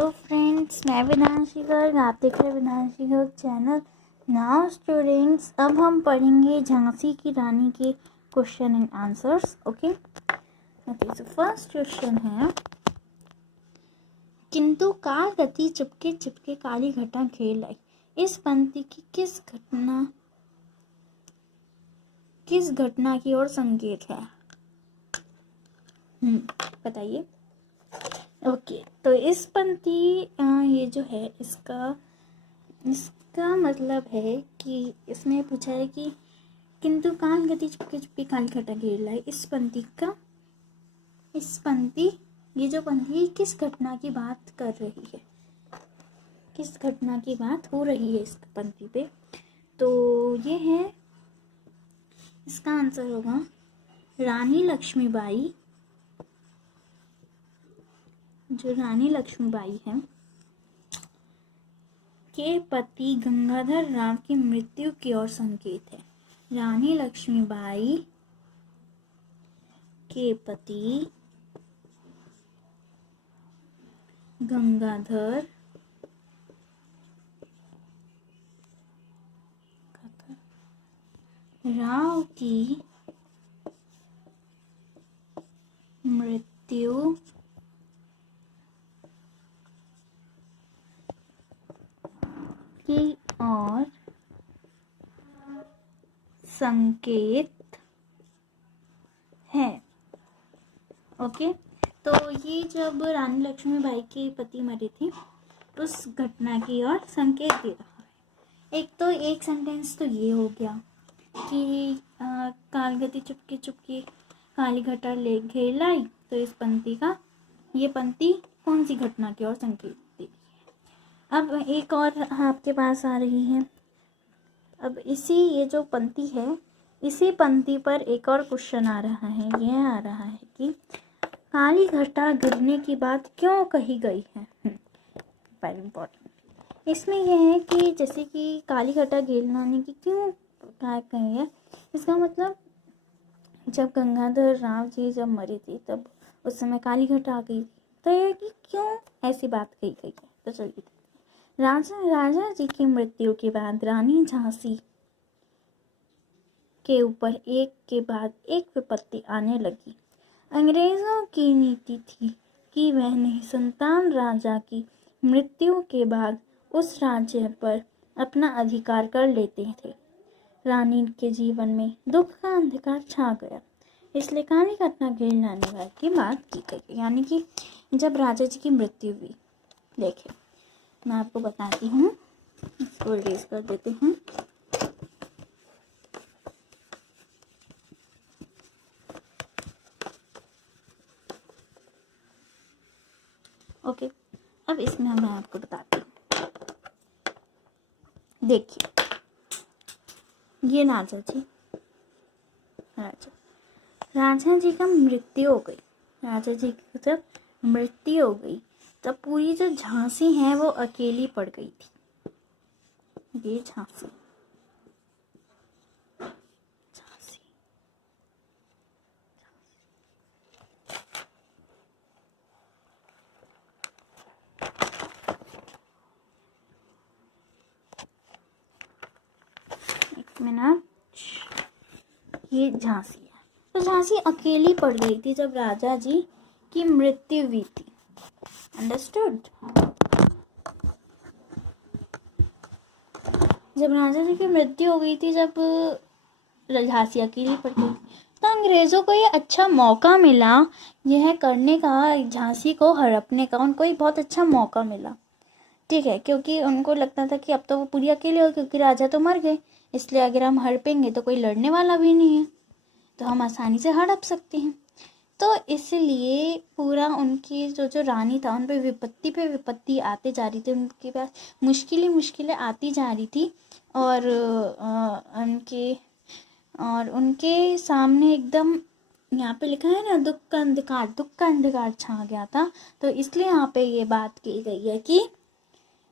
Hello friends, मैं विधांशी गर्ग, आप देख रहे हैं विधांशी गर्ग चैनल। नाउ स्टूडेंट्स, अब हम पढ़ेंगे झांसी की रानी के question and answers. Okay, so first question है, किंतु काल गति चुपके चुपके काली घटा घेर लाई। इस पंक्ति की किस घटना की ओर संकेत है? बताइए। ओके, तो इस पंक्ति ये जो है इसका मतलब है कि इसमें पूछा है कि किंतु काल गति चुपके चुपके काली घटा घेर लाई। ये जो पंक्ति किस घटना की बात कर रही है, किस घटना की बात हो रही है इस पंक्ति पे? तो ये है, इसका आंसर होगा रानी लक्ष्मीबाई। जो रानी लक्ष्मीबाई है के पति गंगाधर राव की मृत्यु की ओर संकेत है। रानी लक्ष्मीबाई के पति गंगाधर राव की मृत्यु की ओर संकेत है। ओके, तो ये जब रानी लक्ष्मीबाई के पति मरे थे उस घटना की ओर संकेत दे रहा है। एक सेंटेंस तो ये हो गया कि कालगति चुपके चुपके काली घटा ले घेर लाई। तो इस पंक्ति का ये पंक्ति कौन सी घटना की ओर संकेत दे रही है? अब एक और आपके पास आ रही है। अब ये जो पंक्ति है, इसी पंक्ति पर एक और क्वेश्चन आ रहा है। यह आ रहा है कि काली घटा गिरने की बात क्यों कही गई है? Very important. इसमें यह है कि जैसे कि काली घटा गिरने की क्यों क्या कही है, इसका मतलब जब गंगाधर राव जी जब मरे थे तब उस समय काली घटा आ गई थी। तो ये कि क्यों ऐसी बात कही गई है, तो चलिए। राजा जी की मृत्यु के बाद रानी झांसी के ऊपर एक के बाद एक विपत्ति आने लगी। अंग्रेजों की नीति थी कि वह निसंतान राजा की मृत्यु के बाद उस राज्य पर अपना अधिकार कर लेते थे। रानी के जीवन में दुख का अंधकार छा गया, इसलिए काली घटना घेर लाने की बात की गई। यानी कि जब राजा जी की मृत्यु हुई, देखिए मैं आपको बताती हूँ, इसको इरेज कर देते हैं। ओके, अब इसमें मैं आपको बताती हूँ। देखिए, ये राजा जी का मृत्यु हो गई। राजा जी की जब मृत्यु हो गई तब पूरी जो झांसी है वो अकेली पड़ गई थी। ये झांसी एक मिनट, ये झांसी है। तो झांसी अकेली पड़ गई थी जब राजा जी की मृत्यु हुई थी। अंडरस्टूड? जब राजा जी की मृत्यु हो गई थी, जब झांसी अकेली पड़ गई, तो अंग्रेजों को ये अच्छा मौका मिला यह करने का, झांसी को हड़पने का। उनको ये बहुत अच्छा मौका मिला, ठीक है, क्योंकि उनको लगता था कि अब तो वो पूरी अकेले हो, क्योंकि राजा तो मर गए, इसलिए अगर हम हड़पेंगे तो कोई लड़ने वाला भी नहीं है, तो हम आसानी से हड़प सकते हैं। तो इसलिए पूरा उनकी जो रानी था, उन पे विपत्ति आते जा रही थी, उनके पास मुश्किलें आती जा रही थी, और उनके सामने एकदम, यहाँ पे लिखा है ना, दुख का अंधकार छा गया था। तो इसलिए यहाँ पे ये बात की गई है कि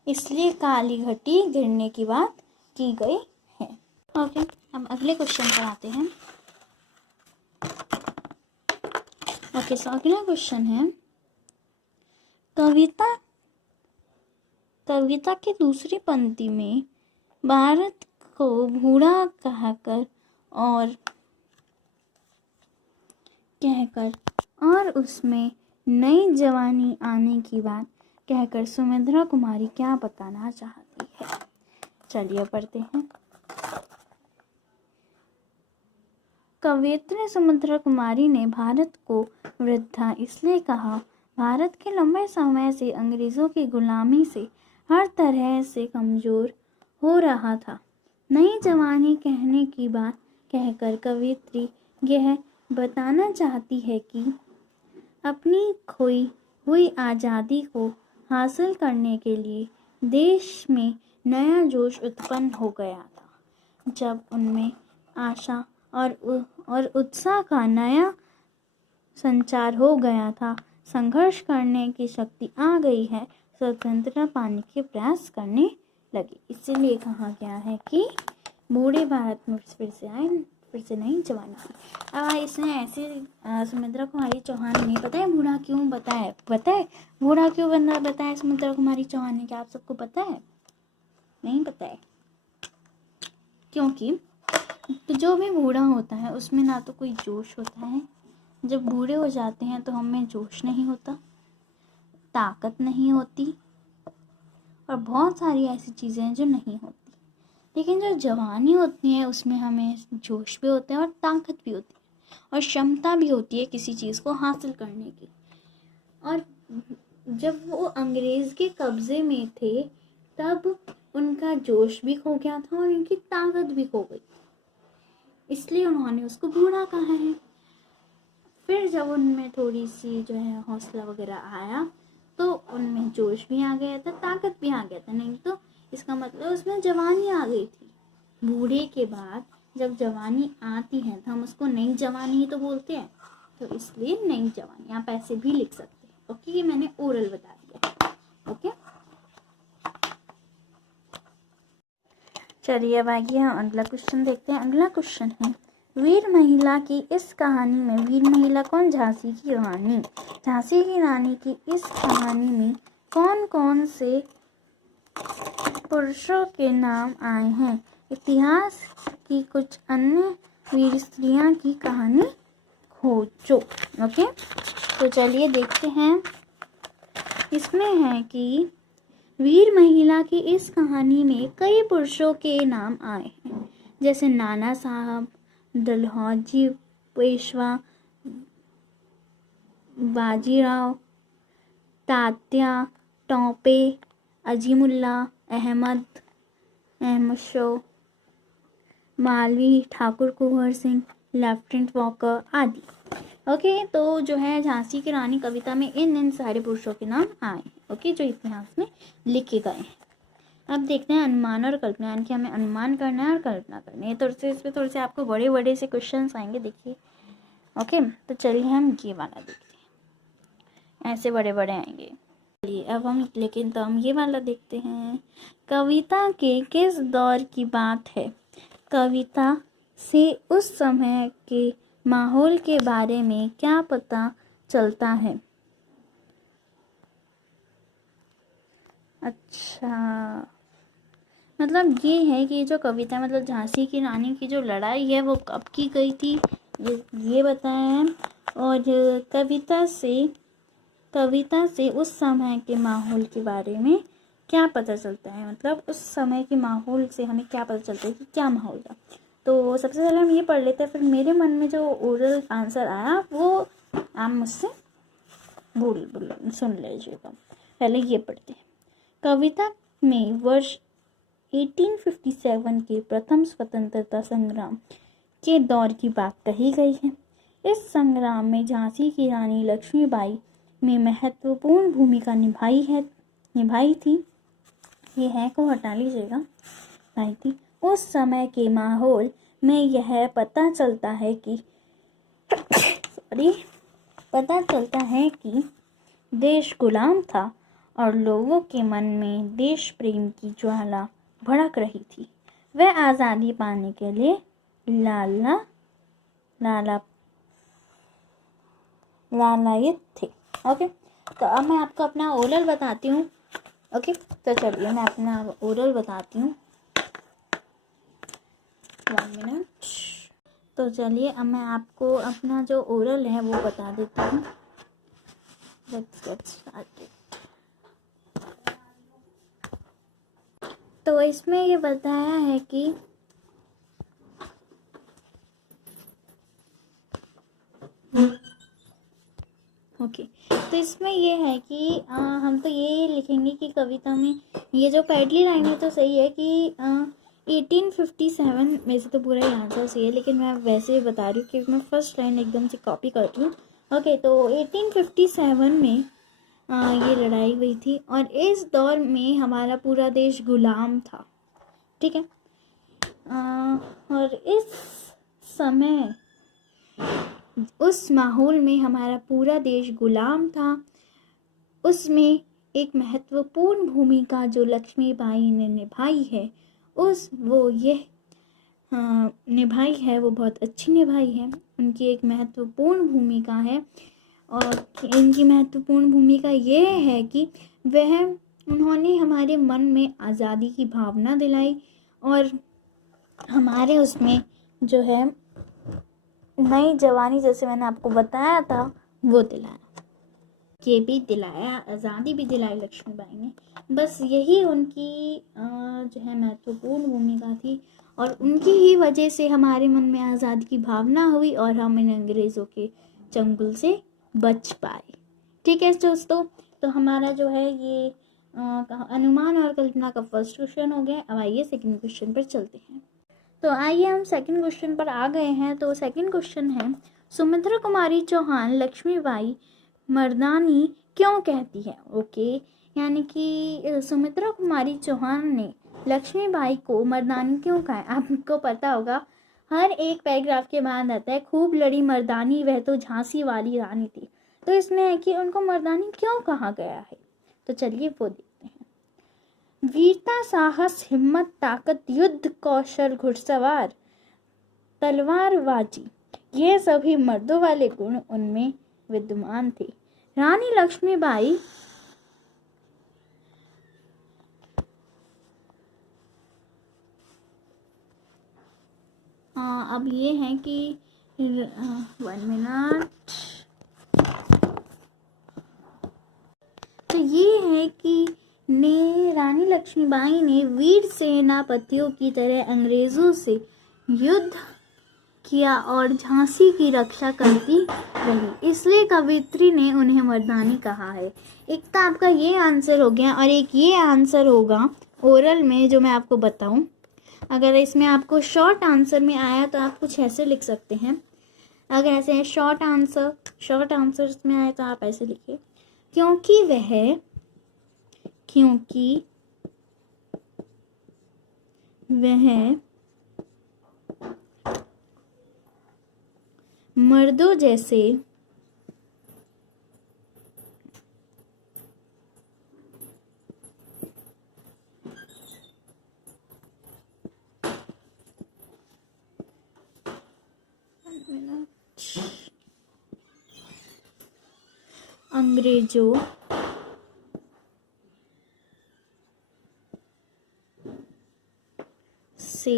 इसलिए काली घटी गिरने की बात की गई है। ओके, अब अगले क्वेश्चन पर आते हैं। ओके, सो अगला क्वेश्चन है, कविता कविता की दूसरी पंक्ति में भारत को बूढ़ा और उसमें नई जवानी आने की बात कहकर सुमित्रा कुमारी क्या बताना चाहती है। चलिए पढ़ते हैं। कवयित्री सुमित्रा कुमारी ने भारत को वृद्धा इसलिए कहा, भारत के लंबे समय से अंग्रेजों की गुलामी से हर तरह से कमजोर हो रहा था। नई जवानी कहने की बात कहकर कवयित्री यह बताना चाहती है कि अपनी खोई हुई आज़ादी को हासिल करने के लिए देश में नया जोश उत्पन्न हो गया था। जब उनमें आशा और उत्साह का नया संचार हो गया था, संघर्ष करने की शक्ति आ गई है, स्वतंत्रता पाने के प्रयास करने लगे। इसीलिए कहा गया है कि बूढ़े भारत में फिर से नई जवानी आई। इसने ऐसे सुमित्रा कुमारी चौहान ने पता है बूढ़ा क्यों बताया, बूढ़ा क्यों बताया सुमित्रा कुमारी चौहान ने, क्या आप सबको पता है? नहीं पता है? क्योंकि तो जो भी बूढ़ा होता है उसमें ना तो कोई जोश होता है। जब बूढ़े हो जाते हैं तो हमें जोश नहीं होता, ताकत नहीं होती और बहुत सारी ऐसी चीज़ें हैं जो नहीं होती। लेकिन जो जवानी होती है उसमें हमें जोश भी होता है और ताकत भी होती है और क्षमता भी होती है किसी चीज़ को हासिल करने की। और जब वो अंग्रेज़ के कब्ज़े में थे तब उनका जोश भी खो गया था और उनकी ताकत भी खो गई, इसलिए उन्होंने उसको बूढ़ा कहा है। फिर जब उनमें थोड़ी सी जो है हौसला वगैरह आया तो उनमें जोश भी आ गया था, ताकत भी आ गया था। नहीं तो इसका मतलब उसमें जवानी आ गई थी। बूढ़े के बाद जब जवानी आती है तो हम उसको नई जवानी ही तो बोलते हैं, तो इसलिए नई जवानी आप ऐसे भी लिख सकते हैं। ओके, ये मैंने ओरल बता दिया। ओके, चलिए अब आइए हम अगला क्वेश्चन देखते हैं। अगला क्वेश्चन है, वीर महिला की इस कहानी में, वीर महिला कौन? झांसी की रानी। झांसी की रानी की इस कहानी में कौन कौन से पुरुषों के नाम आए हैं? इतिहास की कुछ अन्य वीर स्त्रियां की कहानी खोजो। ओके, तो चलिए देखते हैं। इसमें है कि वीर महिला की इस कहानी में कई पुरुषों के नाम आए हैं, जैसे नाना साहब, Dalhousie Peshwa, Bajirao, Tatya Tope, Azimullah, Ahmad show, Malvi, Thakur Kunwar Singh, lieutenant walker आदि। ओके, तो जो है झांसी की रानी कविता में इन सारे पुरुषों के नाम आए हैं। ओके, जो इतिहास में लिखे गए हैं। अब देखते हैं अनुमान और कल्पना, यानी कि हमें अनुमान करना है और कल्पना करनी है। तो इसमें थोड़े से आपको बड़े बड़े से क्वेश्चन आएंगे, देखिए। ओके, तो चलिए हम ये वाला देखते हैं, ऐसे बड़े बड़े आएंगे। चलिए अब हम ये वाला देखते हैं। कविता के किस दौर की बात है? कविता से उस समय के माहौल के बारे में क्या पता चलता है? अच्छा, मतलब ये है कि जो कविता मतलब झांसी की रानी की जो लड़ाई है वो कब की गई थी, ये बताया है। और कविता से उस समय के माहौल के बारे में क्या पता चलता है, मतलब उस समय के माहौल से हमें क्या पता चलता है कि क्या माहौल था। तो सबसे पहले हम ये पढ़ लेते हैं, फिर मेरे मन में जो ओरल आंसर आया वो आप मुझसे बोल सुन लीजिएगा। पहले ये पढ़ते हैं। कविता में वर्ष 1857 के प्रथम स्वतंत्रता संग्राम के दौर की बात कही गई है। इस संग्राम में झांसी की रानी लक्ष्मीबाई में महत्वपूर्ण भूमिका निभाई थी। ये है को हटा लीजिएगा, भाई थी। उस समय के माहौल में यह पता चलता है कि देश गुलाम था और लोगों के मन में देश प्रेम की ज्वाला भड़क रही थी। वे आज़ादी पाने के लिए लालायित थे। ओके, तो अब मैं आपको अपना ओरल बताती हूँ। ओके, तो चलिए मैं अपना ओरल बताती हूँ। 1 मिनट। तो चलिए अब मैं आपको अपना जो ओरल है वो बता देती हूँ। Let's get started. तो इसमें ये बताया है कि ओके, तो इसमें ये है कि हम तो ये लिखेंगे कि कविता में ये जो पहली लाइन है तो सही है कि 1857 में से तो पूरा ही आंसर सही है, लेकिन मैं वैसे ही बता रही हूँ कि मैं फर्स्ट लाइन एकदम से कॉपी कर रही हूँ। ओके, तो 1857 में ये लड़ाई हुई थी और इस दौर में हमारा पूरा देश गुलाम था। ठीक है, और इस समय उस माहौल में हमारा पूरा देश गुलाम था। उसमें एक महत्वपूर्ण भूमिका जो लक्ष्मीबाई ने निभाई है निभाई है वो बहुत अच्छी निभाई है। उनकी एक महत्वपूर्ण भूमिका है और इनकी महत्वपूर्ण भूमिका ये है कि उन्होंने हमारे मन में आज़ादी की भावना दिलाई और हमारे उसमें जो है नई जवानी, जैसे मैंने आपको बताया था, वो दिलाया। ये भी दिलाया, आज़ादी भी दिलाई लक्ष्मीबाई ने। बस यही उनकी जो है महत्वपूर्ण भूमिका थी और उनकी ही वजह से हमारे मन में आज़ादी की भावना हुई और हम इन अंग्रेज़ों के चंगुल से बच पाए। ठीक है दोस्तों, तो हमारा जो है ये अनुमान और कल्पना का फर्स्ट क्वेश्चन हो गया। अब आइए सेकंड क्वेश्चन पर चलते हैं। तो आइए हम सेकंड क्वेश्चन पर आ गए हैं। तो सेकंड क्वेश्चन है, सुमित्रा कुमारी चौहान लक्ष्मीबाई मर्दानी क्यों कहती है? ओके, यानी कि सुमित्रा कुमारी चौहान ने लक्ष्मीबाई को मर्दानी क्यों कहा है? आपको पता होगा, हर एक पैराग्राफ के बाद आता है खूब लड़ी मर्दानी वह तो झांसी वाली रानी थी। तो इसमें है कि उनको मर्दानी क्यों कहा गया है, तो चलिए वो देखते हैं। वीरता, साहस, हिम्मत, ताकत, युद्ध कौशल, घुड़सवार, तलवारबाजी, ये सभी मर्दों वाले गुण उनमें विद्यमान थे। रानी लक्ष्मीबाई अब ये है कि 1 मिनट। तो ये है कि रानी लक्ष्मीबाई ने वीर सेनापतियों की तरह अंग्रेजों से युद्ध किया और झांसी की रक्षा करती रही, इसलिए कवित्री ने उन्हें मर्दानी कहा है। एक तो आपका ये आंसर हो गया और एक ये आंसर होगा ओरल में जो मैं आपको बताऊं। अगर इसमें आपको शॉर्ट आंसर में आया तो आप कुछ ऐसे लिख सकते हैं। अगर ऐसे शॉर्ट आंसर में आए तो आप ऐसे लिखिए, क्योंकि वह मर्दों जैसे अंग्रेजों से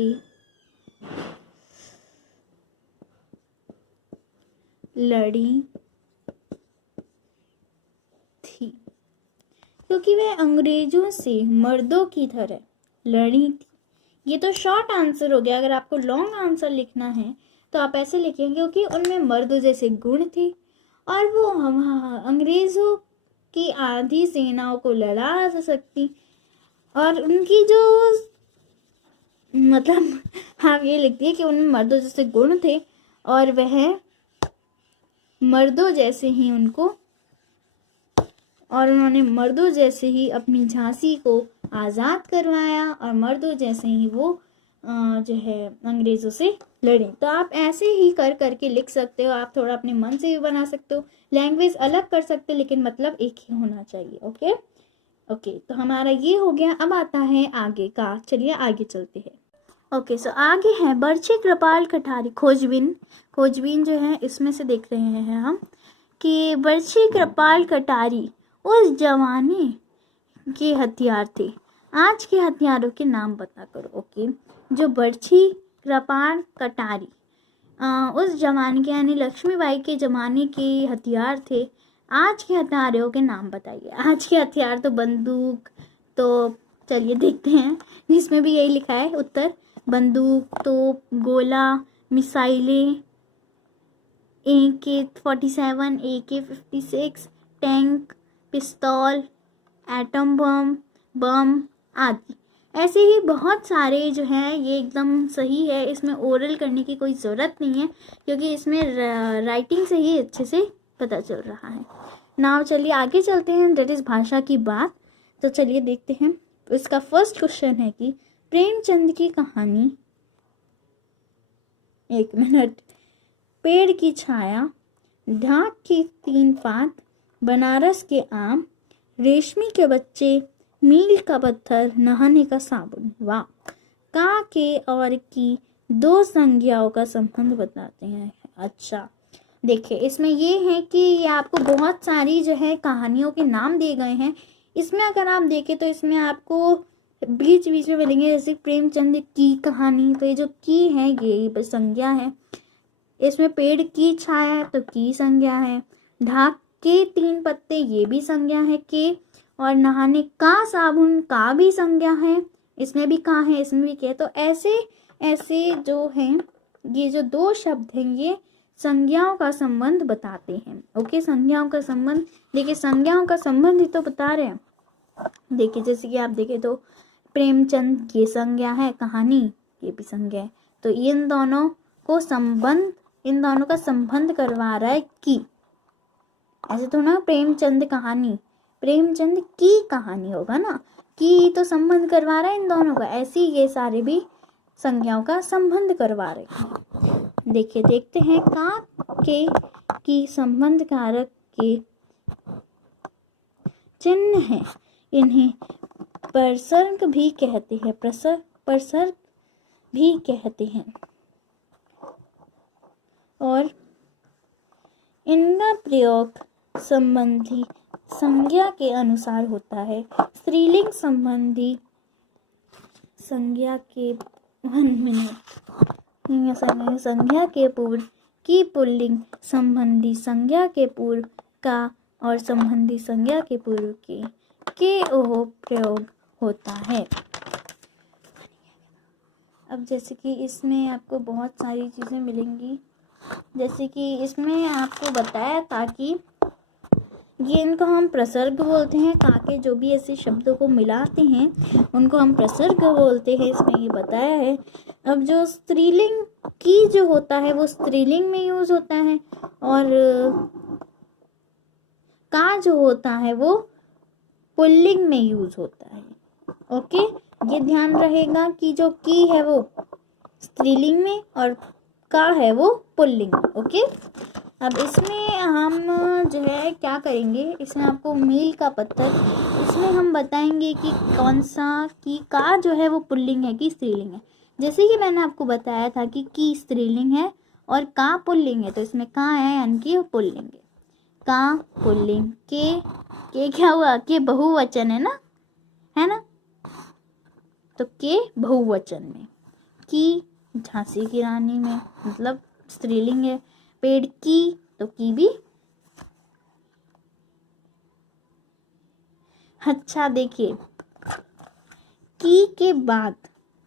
लड़ी थी, क्योंकि वह अंग्रेजों से मर्दों की तरह लड़ी थी। ये तो शॉर्ट आंसर हो गया। अगर आपको लॉन्ग आंसर लिखना है तो आप ऐसे लिखेंगे, क्योंकि उनमें मर्दों जैसे गुण थे और वो अंग्रेजों की आधी सेनाओं को लड़ा जा सकती, और उनकी जो मतलब आप ये लिखती है कि उनमें मर्दों जैसे गुण थे और वह मर्दों जैसे ही उन्होंने मर्दों जैसे ही अपनी झांसी को आज़ाद करवाया और मर्दों जैसे ही वो जो है अंग्रेज़ों से लड़े। तो आप ऐसे ही कर करके लिख सकते हो। आप थोड़ा अपने मन से भी बना सकते हो, लैंग्वेज अलग कर सकते हो, लेकिन मतलब एक ही होना चाहिए। ओके, तो हमारा ये हो गया। अब आता है आगे का, चलिए आगे चलते हैं। ओके, सो आगे है बर्छी कृपाल कटारी खोजबीन जो है इसमें से देख रहे हैं हम कि बर्छी कृपाल कटारी उस जमाने के हथियार थे? आज के हथियारों के नाम बता करो। ओके, जो बर्छी, कृपाण, कटारी उस जमाने के यानी लक्ष्मीबाई के ज़माने के हथियार थे। आज के हथियारों के नाम बताइए। आज के हथियार तो बंदूक, तो चलिए देखते हैं, इसमें भी यही लिखा है उत्तर। बंदूक, तोप, गोला, मिसाइलें, AK-47, AK-56, टैंक, पिस्तौल, एटम बम आदि। ऐसे ही बहुत सारे जो हैं, ये एकदम सही है। इसमें ओरल करने की कोई ज़रूरत नहीं है क्योंकि इसमें राइटिंग से ही अच्छे से पता चल रहा है। नाउ चलिए आगे चलते हैं, दैट इज़ भाषा की बात। तो चलिए देखते हैं। इसका फर्स्ट क्वेश्चन है कि प्रेमचंद की कहानी, एक मिनट, पेड़ की छाया, ढाक की 3 पात, बनारस के आम, रेशमी के बच्चे, मील का पत्थर, नहाने का साबुन। वाह। का के और की 2 संज्ञाओं का संबंध बताते हैं। अच्छा, देखिए इसमें ये है कि ये आपको बहुत सारी जो है कहानियों के नाम दिए गए हैं। इसमें अगर आप देखें तो इसमें आपको बीच बीच में मिलेंगे, जैसे प्रेमचंद की कहानी, तो ये जो की है ये संज्ञा है। इसमें पेड़ की छाया है तो की संज्ञा है। ढाक के 3 पत्ते ये भी संज्ञा है के, और नहाने का साबुन का भी संज्ञा है, इसमें भी का है, इसमें भी के। तो ऐसे ऐसे जो हैं, ये जो 2 शब्द हैं ये संज्ञाओं का संबंध बताते हैं। ओके, संज्ञाओं का संबंध। देखिए संज्ञाओं का संबंध ही तो बता रहे हैं। देखिए जैसे कि आप देखें तो प्रेमचंद ये संज्ञा है, कहानी ये भी संज्ञा है, तो इन दोनों का संबंध करवा रहा है की। ऐसे तो ना प्रेमचंद कहानी, प्रेमचंद की कहानी होगा ना, की तो संबंध करवा रहा है इन दोनों का। ऐसे ये सारे भी संज्ञाओं का संबंध करवा रहे हैं। देखिए देखते हैं, का के की संबंध कारक के चिन्ह हैं, इन्हें प्रसर्ग भी कहते हैं, प्रसर्ग भी कहते हैं, और इनका प्रयोग संबंधी संज्ञा के अनुसार होता है। स्त्रीलिंग संबंधी संज्ञा के 1 मिनट, संज्ञा के पूर्व की पुल्लिंग संबंधी संज्ञा के पूर्व का और संबंधी संज्ञा के पूर्व के ओह प्रयोग होता है। अब जैसे कि इसमें आपको बहुत सारी चीज़ें मिलेंगी, जैसे कि इसमें आपको बताया था कि ये इनको हम प्रसर्ग बोलते हैं। काके जो भी ऐसे शब्दों को मिलाते हैं उनको हम प्रसर्ग बोलते हैं, इसमें ये बताया है। अब जो स्त्रीलिंग की जो होता है वो स्त्रीलिंग में यूज होता है, और का जो होता है वो पुल्लिंग में यूज होता है। ओके, ये ध्यान रहेगा कि जो की है वो स्त्रीलिंग में और का है वो पुल्लिंग में। ओके, अब इसमें हम जो है क्या करेंगे, इसमें आपको मील का पत्थर, इसमें हम बताएंगे कि कौन सा की का जो है वो पुल्लिंग है कि स्त्रीलिंग है। जैसे कि मैंने आपको बताया था कि की स्त्रीलिंग है और का पुल्लिंग है, तो इसमें का है यानी कि पुल्लिंग है। का पुल्लिंग, के क्या हुआ, के बहुवचन है ना, तो के बहुवचन में, की झांसी की रानी में मतलब स्त्रीलिंग है। पेड़ की, तो की भी। अच्छा देखिए, की के बाद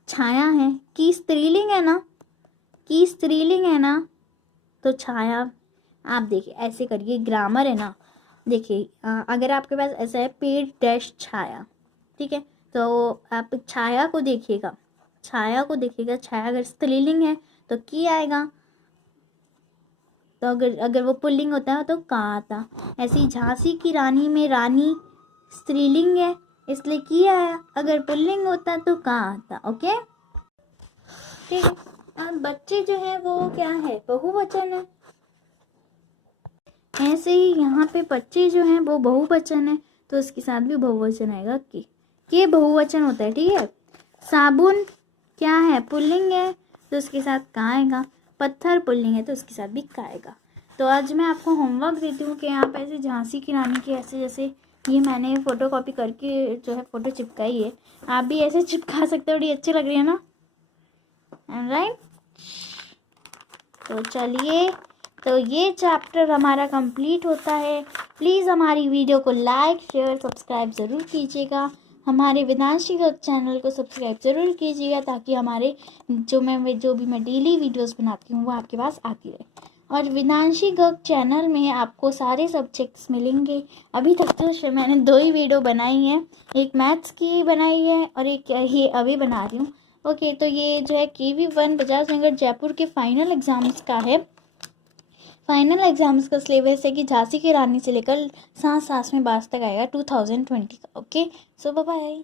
छाया है, की स्त्रीलिंग है ना, की स्त्रीलिंग है ना, तो छाया। आप देखिए ऐसे करिए, ग्रामर है ना। देखिए अगर आपके पास ऐसा है पेड़ डैश छाया, ठीक है, तो आप छाया को देखिएगा, छाया अगर स्त्रीलिंग है तो की आएगा, तो अगर वो पुल्लिंग होता है तो का आता। ऐसे ही झांसी की रानी में रानी स्त्रीलिंग है इसलिए की आया, अगर पुल्लिंग होता तो का आता। ओके, ठीक है। अब बच्चे जो है वो क्या है, बहुवचन है। ऐसे ही यहाँ पे बच्चे जो हैं वो बहुवचन है, तो उसके साथ भी बहुवचन आएगा के बहुवचन होता है, ठीक है। साबुन क्या है, पुल्लिंग है, तो उसके साथ का आएगा। पत्थर पुल्लिंग है तो उसके साथ भी का आएगा। तो आज मैं आपको होमवर्क देती हूँ कि आप ऐसे झांसी की रानी के ऐसे जैसे ये मैंने फ़ोटो कॉपी करके जो है फ़ोटो चिपकाई है, आप भी ऐसे चिपका सकते हो, बड़ी अच्छी लग रही है ना, राइट। तो चलिए, तो ये चैप्टर हमारा कंप्लीट होता है। प्लीज़ हमारी वीडियो को लाइक शेयर सब्सक्राइब ज़रूर कीजिएगा, हमारे वेदांशी गर्ग चैनल को सब्सक्राइब ज़रूर कीजिएगा, ताकि हमारे जो भी मैं डेली वीडियोस बनाती हूँ वो आपके पास आती रहे। और वेदांशी गर्ग चैनल में आपको सारे सब्जेक्ट्स मिलेंगे। अभी तक तो मैंने 2 ही वीडियो बनाई हैं, एक मैथ्स की बनाई है और एक ये अभी बना रही हूँ। ओके, तो ये जो है KV1 बजाज नगर जयपुर के फाइनल एग्ज़ाम्स का है। फाइनल एग्जाम्स का सिलेबस है कि झांसी की रानी से लेकर सांस सांस में बास तक आएगा 2020 का। ओके, सो बाय बाय।